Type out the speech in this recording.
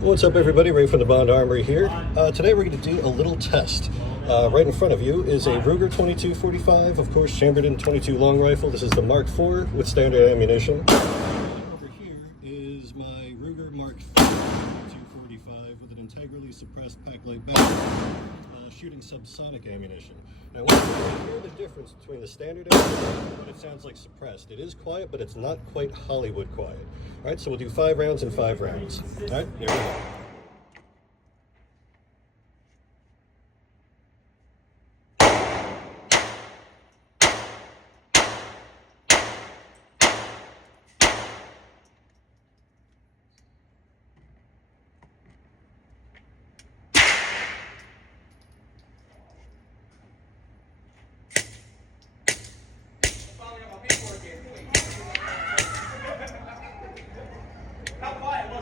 What's up, everybody? Ray from the Bond Armory here. Today we're going to do a little test. Right in front of you is a Ruger 2245, of course, chambered in 22 long rifle. This is the Mark IV with standard ammunition. Over here is my Ruger Mark III 2245 with an integrally suppressed pack-light battery, shooting subsonic ammunition. Now, I want you to hear the difference between the standard ammunition and what it sounds like suppressed. It is quiet, but it's not quite Hollywood quiet. All right, so we'll do 5 rounds and 5 rounds. All right, here we go.